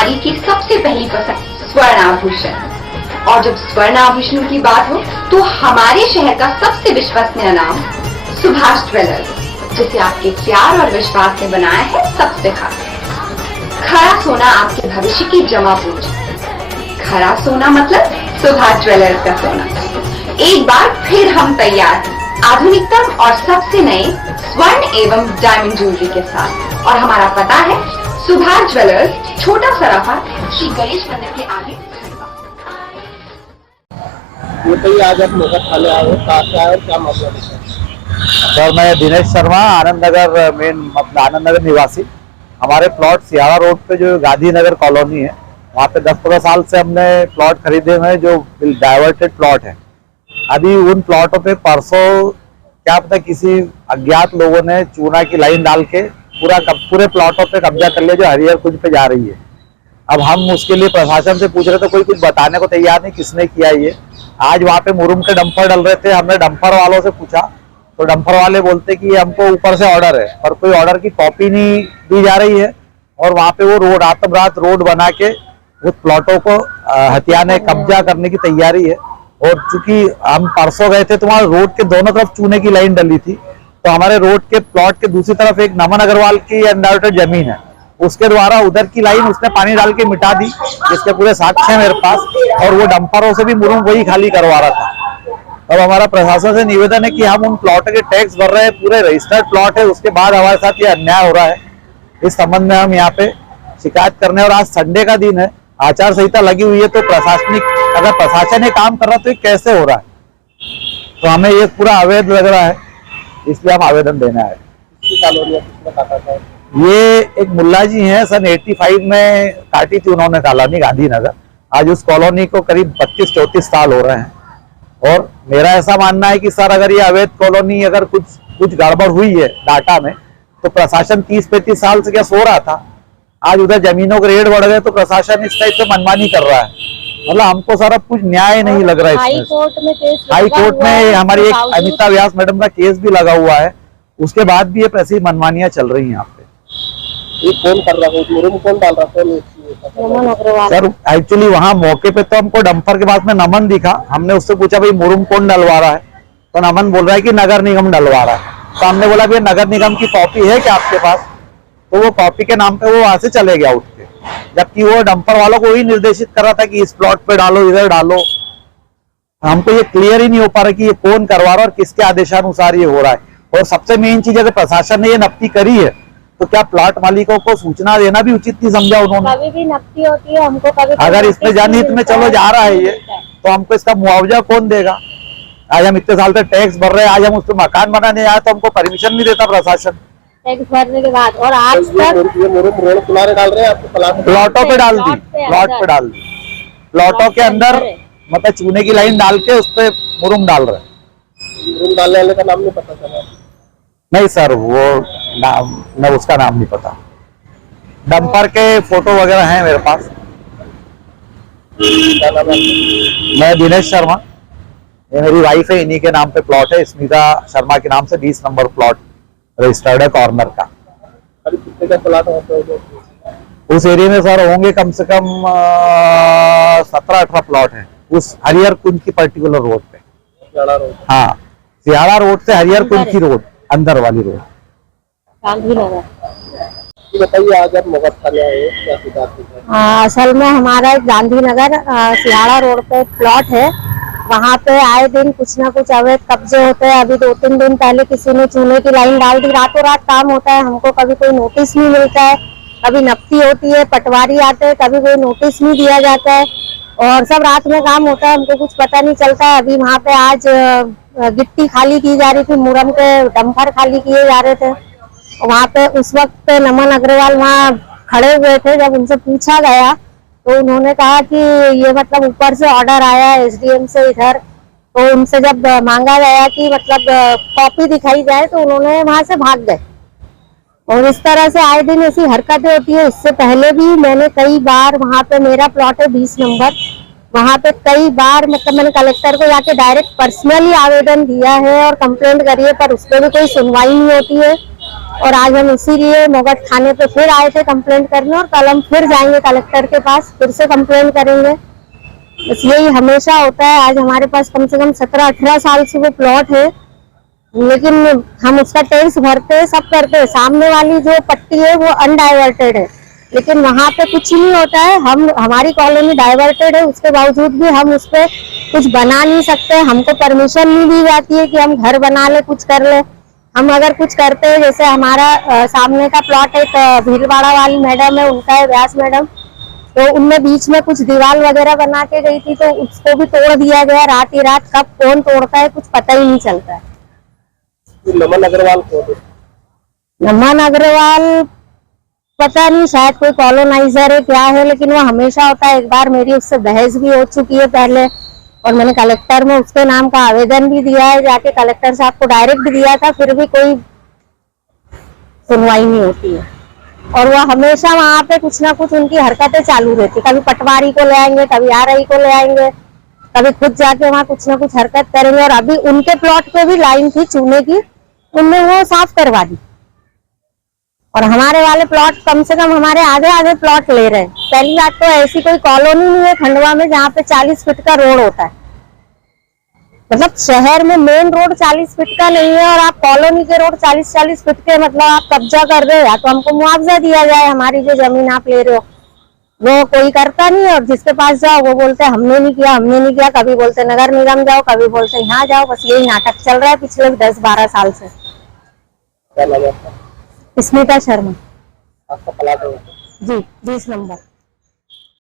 नारी की सबसे पहली पसंद स्वर्ण आभूषण। और जब स्वर्ण आभूषण की बात हो तो हमारे शहर का सबसे विश्वसनीय नाम सुभाष ज्वेलर्स, जिसे आपके प्यार और विश्वास ने बनाया है सबसे खास। खरा सोना आपके भविष्य की जमा पूंजी। खरा सोना मतलब सुभाष ज्वेलर्स का सोना। एक बार फिर हम तैयार हैं आधुनिकतम और सबसे नए स्वर्ण एवं डायमंड ज्वेलरी के साथ। और हमारा पता है सुभाष ज्वेलर्स, छोटा सराफा, श्री गणेश मंदिर के आगे। बताइए, आज आप मोहब्बत थाने आए हो, कहाँ से आए और क्या मामला है? सर, मैं दिनेश शर्मा, आनंद नगर मेन आनंद नगर निवासी। हमारे प्लॉट सियारा रोड पे जो गांधी नगर कॉलोनी है, वहाँ पे 10-15 साल से हमने प्लॉट खरीदे हुए हैं जो डाइवर्टेड प्लॉट है। अभी उन प्लॉटों पे परसों क्या पता किसी अज्ञात लोगों ने चूना की लाइन डाल के पूरे प्लॉटों पे कब्जा कर लिया जो हरिहर कुंज पे जा रही है। अब हम उसके लिए प्रशासन से पूछ रहे थे, कोई कुछ बताने को तैयार नहीं किसने किया ये। आज वहाँ पे मुरुम के डंपर डल रहे थे, हमने डंपर वालों से पूछा तो डंपर वाले बोलते कि हमको ऊपर से ऑर्डर है, पर कोई ऑर्डर की कॉपी नहीं दी जा रही है। और वहाँ पे वो रोड रातों रात रोड बना के उस प्लॉटों को हथियाने कब्जा करने की तैयारी है। और चूंकि हम परसों गए थे तो वहाँ रोड के दोनों तरफ चूने की लाइन डली थी, तो हमारे रोड के प्लॉट के दूसरी तरफ एक नमन अग्रवाल की अनडाउटेड जमीन है, उसके द्वारा उधर की लाइन उसने पानी डाल के मिटा दी, जिसके पूरे साक्ष्य है मेरे पास। और वो डंपरों से भी मुरुम वही खाली करवा रहा था। अब हमारा प्रशासन से निवेदन है कि हम उन प्लॉटों के टैक्स भर रहे हैं, पूरे रजिस्टर्ड प्लॉट है, उसके बाद हमारे साथ ये अन्याय हो रहा है। इस संबंध में हम यहाँ पे शिकायत करने, और आज संडे का दिन है, आचार संहिता लगी हुई है, तो अगर प्रशासन ये काम कर रहा है तो ये कैसे हो रहा है? तो हमें ये पूरा अवैध लग रहा है, इसलिए हम आवेदन देने आए। ये एक मुल्ला जी हैं, सन 85 में काटी थी उन्होंने कॉलोनी गांधीनगर। आज उस कॉलोनी को करीब 32-34 साल हो रहे हैं। और मेरा ऐसा मानना है कि सर, अगर ये अवैध कॉलोनी अगर कुछ गड़बड़ हुई है डाटा में, तो प्रशासन 30-35 साल से क्या सो रहा था? आज उधर जमीनों के रेट बढ़ गए तो प्रशासन इस टाइप से मनमानी कर रहा है। मतलब हमको सारा कुछ न्याय नहीं लग रहा है। हाई कोर्ट में हमारी एक अनिता व्यास मैडम का केस भी लगा हुआ है, उसके बाद भी ये ऐसी मनमानियां चल रही हैं यहाँ पे। ये कौन कर रहा है? मुरुम कौन डाल रहा है? सर, एक्चुअली वहाँ मौके पे तो हमको डंपर के पास में नमन दिखा, हमने उससे पूछा भाई मुरुम कौन डलवा रहा है, तो नमन बोल रहा है कि नगर निगम डलवा रहा है। तो हमने बोला भैया नगर निगम की कॉपी है क्या आपके पास? तो वो कॉपी के नाम पे वो वहां से चले गया उठ के, जबकि वो डंपर वालों को ही निर्देशित कर रहा था कि इस प्लॉट पे डालो, इधर डालो। हमको ये क्लियर ही नहीं हो पा रहा कि ये कौन करवा रहा है और किसके आदेशानुसार ये हो रहा है। और सबसे मेन चीज, अगर प्रशासन ने ये नफ्ती करी है तो क्या प्लॉट मालिकों को सूचना देना भी उचित नहीं समझा उन्होंने? कभी भी नफ्ती होती है, हमको कभी अगर इसमें जनहित में चलो जा रहा है ये, तो हमको इसका मुआवजा कौन देगा? आज हम इतने साल से टैक्स भर रहे हैं, आज हम उस पर मकान बनाने आए तो हमको परमिशन नहीं देता प्रशासन। टैक्स भरने के बाद और आज तक रोड किनारे डाल रहे हैं, आपको प्लॉटों पे डाल दी, प्लॉटों के अंदर मतलब चूने की लाइन डाल के उस पे मुरुम डाल रहे हैं। मुरुम डालने वाले का नाम नहीं पता चला? नहीं सर, वो नाम न उसका नाम नहीं पता। डंपर के फोटो वगैरह हैं मेरे पास। क्या नाम है? मैं दिनेश शर्मा, ये मेरी वाइफ है, इन्हीं के नाम पे प्लॉट है, स्मिता शर्मा के नाम से 20 नंबर प्लॉट रजिस्टर्ड है कॉर्नर का। कितने का प्लॉट होता है उस एरिया में सर होंगे कम से कम 17-18 प्लॉट है उस हरिहर कुंज की पर्टिकुलर रोड पे। हाँ, सियारा रोड से हरिहर कुंज की रोड, अंदर वाली रोड। बताइए, आज आप मोहब्बत थाने आए, क्या शिकायत है? असल में हमारा गांधीनगर सियारा रोड पे प्लॉट है, वहाँ पे आए दिन कुछ ना कुछ अवैध कब्जे होते हैं। अभी 2-3 दिन पहले किसी ने चूने की लाइन डाल दी, रातों रात काम होता है, हमको कभी कोई नोटिस नहीं मिलता है, कभी नफ्ती होती है, पटवारी आते हैं, कभी कोई नोटिस नहीं दिया जाता है, और सब रात में काम होता है, हमको कुछ पता नहीं चलता है। अभी वहाँ पे आज गिट्टी खाली की जा रही थी, मुरम के डंपर खाली किए जा रहे थे। वहाँ पे उस वक्त नमन अग्रवाल वहाँ खड़े हुए थे। जब उनसे पूछा गया तो उन्होंने कहा कि ये मतलब ऊपर से ऑर्डर आया है एसडीएम से इधर, तो उनसे जब मांगा गया कि मतलब कॉपी दिखाई जाए तो उन्होंने वहां से भाग गए। और इस तरह से आए दिन ऐसी हरकतें होती है। इससे पहले भी मैंने कई बार, वहां पे मेरा प्लॉट है 20 नंबर, वहां पे कई बार मतलब मैंने कलेक्टर को जाके डायरेक्ट पर्सनली आवेदन दिया है और कंप्लेंट करी है, पर उस पर भी कोई सुनवाई नहीं होती है। और आज हम इसीलिए मोगट थाने पे फिर आए थे कंप्लेंट करने, और कल हम फिर जाएंगे कलेक्टर के पास, फिर से कंप्लेंट करेंगे। बस यही हमेशा होता है। आज हमारे पास कम से कम 17-18 साल से वो प्लॉट है, लेकिन हम उसका टैक्स भरते हैं, सब करते हैं। सामने वाली जो पट्टी है वो अनडाइवर्टेड है, लेकिन वहां पे कुछ नहीं होता है। हमारी कॉलोनी डाइवर्टेड है, उसके बावजूद भी हम उस पे कुछ बना नहीं सकते। हमको परमिशन नहीं दी जाती है कि हम घर बना ले, कुछ कर ले। हम अगर कुछ करते हैं, जैसे हमारा सामने का प्लॉट एक भीलवाड़ा वाली मैडम है, उनका है व्यास मैडम, तो उनने बीच में कुछ दीवार वगैरह बना के गई थी, तो उसको भी तोड़ दिया गया रात ही रात। कब कौन तोड़ता है कुछ पता ही नहीं चलता है। नमन अग्रवाल कौन है? नमन अग्रवाल पता नहीं, शायद कोई कॉलोनाइजर है क्या है, लेकिन वो हमेशा होता है। एक बार मेरी उससे बहस भी हो चुकी है पहले, और मैंने कलेक्टर में उसके नाम का आवेदन भी दिया है, जाके कलेक्टर साहब को डायरेक्ट दिया था, फिर भी कोई सुनवाई नहीं होती है। और वो हमेशा वहां पे कुछ ना कुछ उनकी हरकतें चालू रहती। कभी पटवारी को ले आएंगे, कभी आरआई को ले आएंगे, कभी खुद जाके वहां कुछ ना कुछ हरकत करेंगे। और अभी उनके प्लॉट पे भी लाइन थी चूने की, उनने वो साफ करवा दी। और हमारे वाले प्लॉट कम से कम हमारे आधे प्लॉट ले रहे हैं। पहली बात तो ऐसी कोई कॉलोनी नहीं है खंडवा में जहाँ पे 40 फीट का रोड होता है। मतलब शहर में मेन रोड 40 फीट का नहीं है, और आप कॉलोनी के रोड 40-40 फीट के मतलब आप कब्जा कर रहे हो। या तो हमको मुआवजा दिया जाए, हमारी जो जमीन आप ले रहे हो, वो कोई करता नहीं है। और जिसके पास जाओ वो बोलते हैं हमने नहीं किया, हमने नहीं किया। कभी बोलते नगर निगम जाओ, कभी बोलते यहाँ जाओ। बस यही नाटक चल रहा है पिछले 10-12 साल से। क्या नाम है आपका? स्मिता शर्मा आपका प्लाट है? जी, 20 नंबर।